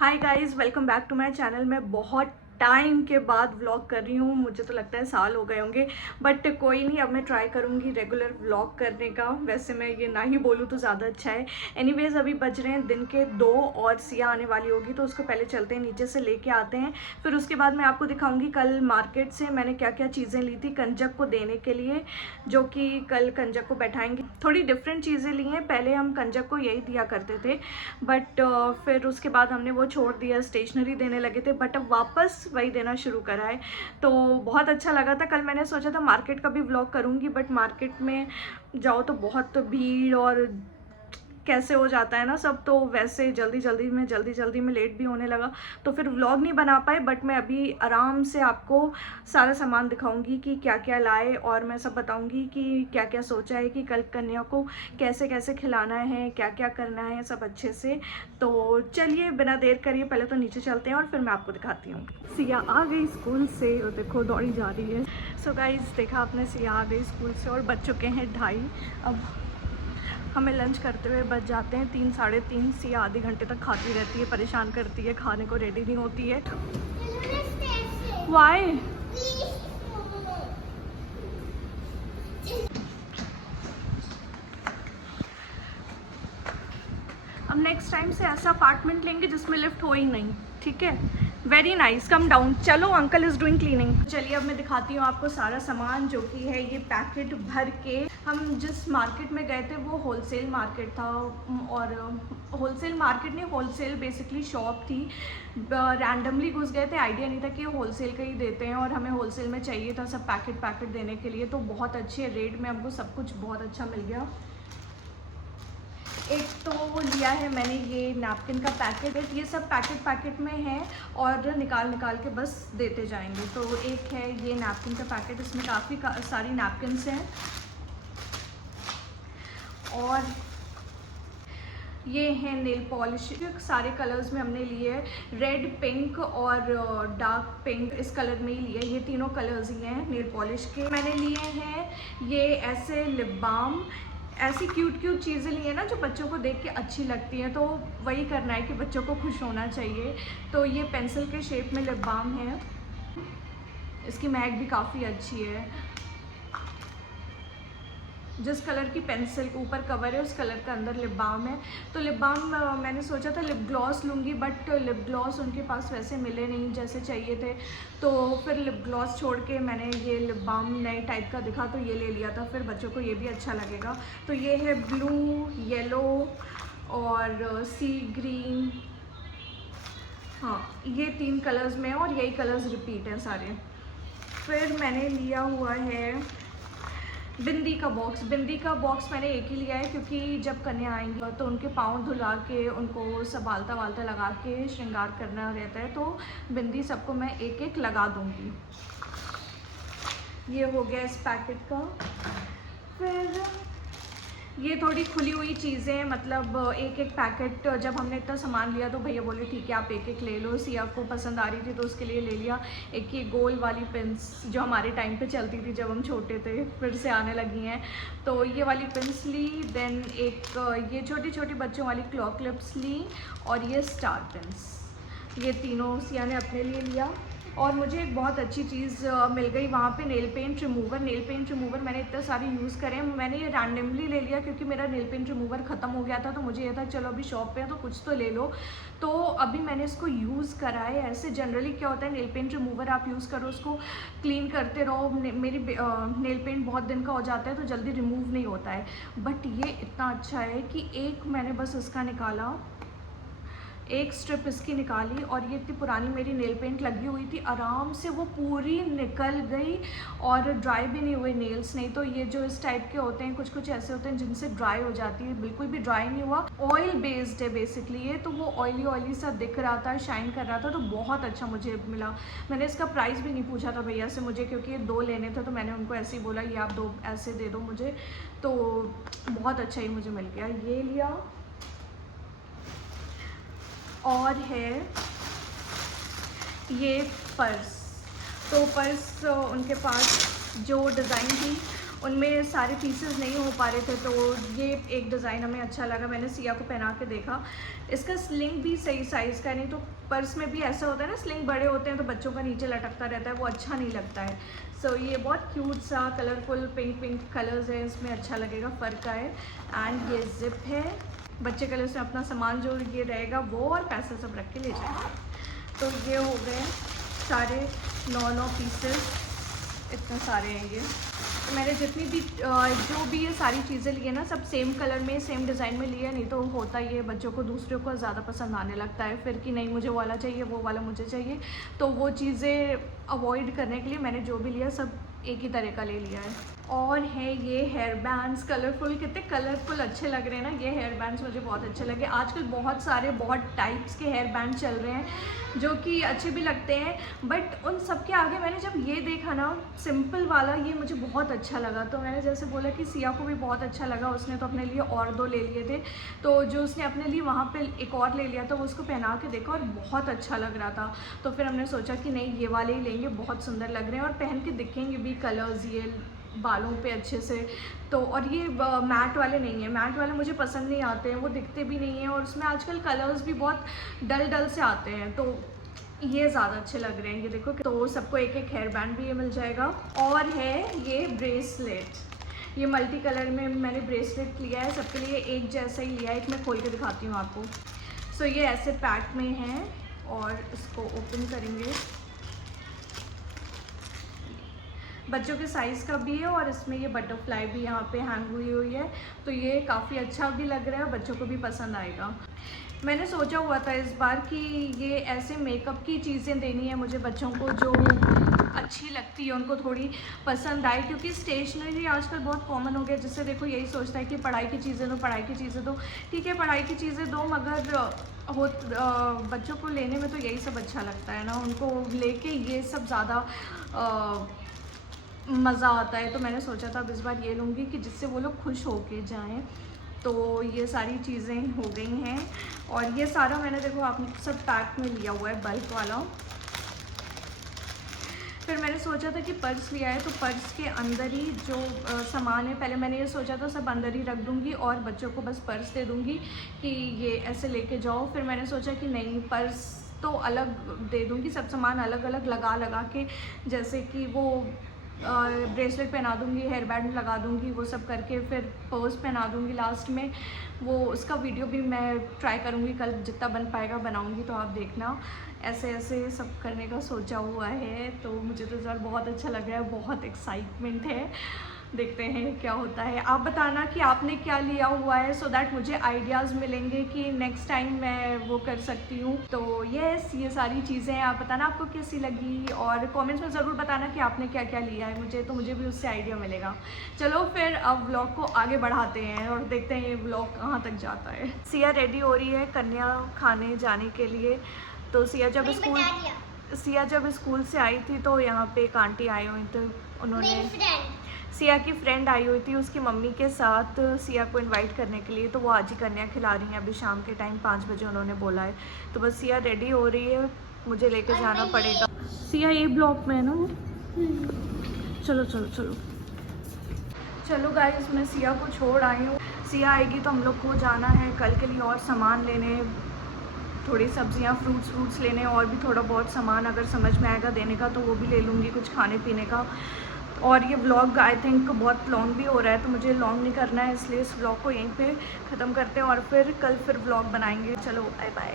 Hi guys, welcome back to my channel. मैं बहुत time के बाद व्लॉग कर रही हूँ। मुझे तो लगता है साल हो गए होंगे, बट कोई नहीं, अब मैं ट्राई करूँगी रेगुलर व्लॉग करने का। वैसे मैं ये ना ही बोलूँ तो ज़्यादा अच्छा है। एनीवेज, अभी बज रहे हैं दिन के 2 और सिया आने वाली होगी, तो उसको पहले चलते हैं, नीचे से लेके आते हैं। फिर उसके बाद मैं आपको दिखाऊँगी कल मार्केट से मैंने क्या क्या चीज़ें ली थी कंजक को देने के लिए, जो कि कल कंजक को बैठाएंगे। थोड़ी डिफरेंट चीज़ें ली हैं। पहले हम कंजक को यही दिया करते थे, बट फिर उसके बाद हमने वो छोड़ दिया, स्टेशनरी देने लगे थे, बट अब वापस वही देना शुरू करा है। तो बहुत अच्छा लगा था। कल मैंने सोचा था मार्केट का भी व्लॉग करूँगी, बट मार्केट में जाओ तो बहुत भीड़ और कैसे हो जाता है ना सब, तो वैसे जल्दी में लेट भी होने लगा, तो फिर व्लॉग नहीं बना पाए। बट मैं अभी आराम से आपको सारा सामान दिखाऊंगी कि क्या क्या लाए, और मैं सब बताऊंगी कि क्या क्या सोचा है कि कल कन्या को कैसे कैसे खिलाना है, क्या क्या करना है, सब अच्छे से। तो चलिए बिना देर करिए पहले तो नीचे चलते हैं और फिर मैं आपको दिखाती हूँ। सिया आ गई स्कूल से और देखो दौड़ी जा रही है। सो गाइस, देखा आपने, सिया आ गई स्कूल से और बज चुके हैं 2:30। अब हमें लंच करते हुए बच जाते हैं 3 साढ़े 3। सिया आधे घंटे तक खाती रहती है, परेशान करती है, खाने को रेडी नहीं होती है। वाई? अब नेक्स्ट टाइम से ऐसा अपार्टमेंट लेंगे जिसमें लिफ्ट हो ही नहीं, ठीक है? Very nice, come down. चलो, अंकल इज़ डूइंग क्लीनिंग। चलिए अब मैं दिखाती हूँ आपको सारा सामान, जो कि है ये पैकेट भर के। हम जिस मार्केट में गए थे वो होलसेल मार्केट था, और होलसेल मार्केट नहीं, होलसेल बेसिकली शॉप थी। रैंडमली घुस गए थे, आइडिया नहीं था कि होलसेल का ही देते हैं, और हमें होलसेल में चाहिए था सब पैकेट देने के लिए। तो बहुत अच्छे रेट में हमको सब कुछ बहुत अच्छा मिल गया। एक तो लिया है मैंने ये नैपकिन का पैकेट, ये सब पैकेट में है और निकाल के बस देते जाएंगे। तो एक है ये नैपकिन का पैकेट, इसमें काफ़ी सारी नैपकिन्स हैं। और ये है नेल पॉलिश, सारे कलर्स में हमने लिए, रेड, पिंक और डार्क पिंक, इस कलर में ही लिए। ये तीनों कलर्स ही हैं नेल पॉलिश के। मैंने लिए हैं ये ऐसे लिप बाम, ऐसी क्यूट चीज़ें ली हैं ना जो बच्चों को देख के अच्छी लगती हैं, तो वही करना है कि बच्चों को खुश होना चाहिए। तो ये पेंसिल के शेप में लिप बाम है, इसकी महक भी काफ़ी अच्छी है। जिस कलर की पेंसिल के ऊपर कवर है उस कलर का अंदर लिप बाम है। तो लिप बाम मैंने सोचा था लिप ग्लॉस लूँगी, बट लिप ग्लॉस उनके पास वैसे मिले नहीं जैसे चाहिए थे, तो फिर लिप ग्लॉस छोड़ के मैंने ये लिप बाम नए टाइप का दिखा तो ये ले लिया था। फिर बच्चों को ये भी अच्छा लगेगा। तो ये है ब्लू, येलो और सी ग्रीन, हाँ ये 3 कलर्स में, और यही कलर्स रिपीट हैं सारे। फिर मैंने लिया हुआ है बिंदी का बॉक्स मैंने एक ही लिया है, क्योंकि जब कन्या आएंगी तो उनके पाँव धुला के उनको सब आलता वालता लगा के श्रृंगार करना रहता है, तो बिंदी सबको मैं एक एक लगा दूंगी। ये हो गया इस पैकेट का। फिर ये थोड़ी खुली हुई चीज़ें, मतलब एक एक पैकेट, जब हमने इतना सामान लिया तो भैया बोले ठीक है आप एक एक ले लो। सिया को पसंद आ रही थी तो उसके लिए ले लिया। एक ये गोल वाली पिन्स जो हमारे टाइम पे चलती थी जब हम छोटे थे, फिर से आने लगी हैं, तो ये वाली पिन्स ली। देन एक ये छोटी छोटी बच्चों वाली क्लॉ क्लिप्स ली, और ये स्टार पिन्स, ये तीनों सिया ने अपने लिए लिया। और मुझे एक बहुत अच्छी चीज़ मिल गई वहाँ पे, नेल पेंट रिमूवर मैंने इतने सारे यूज़ करे। मैंने ये रैंडमली ले लिया क्योंकि मेरा नेल पेंट रिमूवर ख़त्म हो गया था, तो मुझे ये था चलो अभी शॉप पे है तो कुछ तो ले लो। तो अभी मैंने इसको यूज़ करा है। ऐसे जनरली क्या होता है, नेल पेंट रिमूवर आप यूज़ करो, उसको क्लीन करते रहो, मेरी नेल पेंट बहुत दिन का हो जाता है तो जल्दी रिमूव नहीं होता है। बट ये इतना अच्छा है कि एक मैंने बस इसका निकाला, एक स्ट्रिप इसकी निकाली, और ये इतनी पुरानी मेरी नेल पेंट लगी हुई थी, आराम से वो पूरी निकल गई, और ड्राई भी नहीं हुए नेल्स। नहीं तो ये जो इस टाइप के होते हैं, कुछ ऐसे होते हैं जिनसे ड्राई हो जाती है, बिल्कुल भी ड्राई नहीं हुआ। ऑयल बेस्ड है बेसिकली ये, तो वो ऑयली सा दिख रहा था, शाइन कर रहा था, तो बहुत अच्छा मुझे मिला। मैंने इसका प्राइस भी नहीं पूछा था भैया से मुझे, क्योंकि ये 2 लेने थे, तो मैंने उनको ऐसे ही बोला ये आप 2 ऐसे दे दो मुझे, तो बहुत अच्छा ही मुझे मिल गया। ये लिया। और है ये पर्स, तो पर्स उनके पास जो डिज़ाइन थी उनमें सारे पीसेस नहीं हो पा रहे थे, तो ये एक डिज़ाइन हमें अच्छा लगा, मैंने सिया को पहना के देखा। इसका स्लिंग भी सही साइज़ का, नहीं तो पर्स में भी ऐसा होता है ना, स्लिंग बड़े होते हैं तो बच्चों का नीचे लटकता रहता है, वो अच्छा नहीं लगता है। सो ये बहुत क्यूट सा कलरफुल पिंक कलर्स है, इसमें अच्छा लगेगा, फ़र्क का है। एंड ये ज़िप है, बच्चे कलर से अपना सामान जो ये रहेगा वो और पैसे सब रख के ले जाएंगे। तो ये हो गए सारे 9 पीसेस, इतने सारे हैं ये। तो मैंने जितनी भी जो भी ये सारी चीज़ें ली है ना, सब सेम कलर में सेम डिज़ाइन में लिए, नहीं तो होता ये बच्चों को दूसरों को ज़्यादा पसंद आने लगता है फिर कि नहीं मुझे वो वाला चाहिए, वो वाला मुझे चाहिए। तो वो चीज़ें अवॉइड करने के लिए मैंने जो भी लिया सब एक ही तरह का ले लिया है। और है ये हेयर बैंड्स कलरफुल, कितने कलरफुल अच्छे लग रहे हैं ना ये हेयर बैंड्स, मुझे बहुत अच्छे लगे। आजकल बहुत सारे बहुत टाइप्स के हेयर बैंड चल रहे हैं जो कि अच्छे भी लगते हैं, बट उन सब के आगे मैंने जब ये देखा ना सिंपल वाला, ये मुझे बहुत अच्छा लगा। तो मैंने जैसे बोला कि सिया को भी बहुत अच्छा लगा, उसने तो अपने लिए और 2 ले लिए थे, तो जो उसने अपने लिए वहाँ पे एक और ले लिया था वो उसको पहना के देखा और बहुत अच्छा लग रहा था। तो फिर हमने सोचा कि नहीं ये वाले ही लेंगे, बहुत सुंदर लग रहे हैं और पहन के दिखेंगे भी कलर्स ये बालों पे अच्छे से। तो और ये मैट वाले नहीं है, मैट वाले मुझे पसंद नहीं आते हैं, वो दिखते भी नहीं हैं और उसमें आजकल कलर्स भी बहुत डल से आते हैं, तो ये ज़्यादा अच्छे लग रहे हैं। ये देखो, तो सबको एक हेयर बैंड भी ये मिल जाएगा। और है ये ब्रेसलेट, ये मल्टी कलर में मैंने ब्रेसलेट लिया है, सबके लिए एक जैसा ही लिया है। एक मैं खोल के दिखाती हूँ आपको। सो ये ऐसे पैक में है और इसको ओपन करेंगे, बच्चों के साइज़ का भी है और इसमें ये बटरफ्लाई भी यहाँ पे हैंग हुई है, तो ये काफ़ी अच्छा भी लग रहा है, बच्चों को भी पसंद आएगा। मैंने सोचा हुआ था इस बार कि ये ऐसे मेकअप की चीज़ें देनी है मुझे बच्चों को जो अच्छी लगती है, उनको थोड़ी पसंद आए, क्योंकि स्टेशनरी आजकल बहुत कॉमन हो गया, जिससे देखो यही सोचता है कि पढ़ाई की चीज़ें दो, पढ़ाई की चीज़ें दो। ठीक है पढ़ाई की चीज़ें दो, मगर बच्चों को लेने में तो यही सब अच्छा लगता है ना, उनको लेके ये सब ज़्यादा मज़ा आता है। तो मैंने सोचा था अब इस बार ये लूँगी कि जिससे वो लोग खुश होके जाएं। तो ये सारी चीज़ें हो गई हैं और ये सारा मैंने देखो आपने सब पैक में लिया हुआ है, बल्क वाला। फिर मैंने सोचा था कि पर्स लिया है तो पर्स के अंदर ही जो सामान है, पहले मैंने ये सोचा था सब अंदर ही रख दूँगी और बच्चों को बस पर्स दे दूँगी कि ये ऐसे लेके जाओ। फिर मैंने सोचा कि नहीं, पर्स तो अलग दे दूँगी, सब सामान अलग अलग लगा के, जैसे कि वो ब्रेसलेट पहना दूँगी, हेयर बैंड लगा दूँगी, वो सब करके फिर पर्स पहना दूँगी लास्ट में। वो उसका वीडियो भी मैं ट्राई करूँगी, कल जितना बन पाएगा बनाऊँगी, तो आप देखना। ऐसे ऐसे सब करने का सोचा हुआ है, तो मुझे तो ज़रा बहुत अच्छा लग रहा है, बहुत एक्साइटमेंट है, देखते हैं क्या होता है। आप बताना कि आपने क्या लिया हुआ है, सो दैट मुझे आइडियाज़ मिलेंगे कि नेक्स्ट टाइम मैं वो कर सकती हूँ। तो यस, ये सारी चीज़ें हैं, आप बताना आपको कैसी लगी और कमेंट्स में ज़रूर बताना कि आपने क्या क्या लिया है मुझे, तो मुझे भी उससे आइडिया मिलेगा। चलो फिर अब व्लॉग को आगे बढ़ाते हैं और देखते हैं ये व्लॉग कहाँ तक जाता है। सिया रेडी हो रही है कन्या खाने जाने के लिए। तो सिया जब स्कूल से आई थी तो यहाँ पे एक आंटी आई हुई थी, उन्होंने सिया की फ्रेंड आई हुई थी उसकी मम्मी के साथ सिया को इनवाइट करने के लिए, तो वो आज ही कन्या खिला रही हैं। अभी शाम के टाइम 5 बजे उन्होंने बोला है, तो बस सिया रेडी हो रही है, मुझे लेके जाना पड़ेगा। सिया ये ब्लॉक में है ना, चलो चलो चलो चलो गाइस, मैं सिया को छोड़ आई हूँ। सिया आएगी तो हम लोग को जाना है कल के लिए और सामान लेने, थोड़ी सब्जियां फ्रूट्स लेने, और भी थोड़ा बहुत सामान अगर समझ में आएगा देने का तो वो भी ले लूँगी, कुछ खाने पीने का। और ये व्लॉग आई थिंक बहुत लॉन्ग भी हो रहा है, तो मुझे लॉन्ग नहीं करना है, इसलिए इस व्लॉग को यहीं पे ख़त्म करते हैं और फिर कल व्लॉग बनाएंगे। चलो बाय बाय।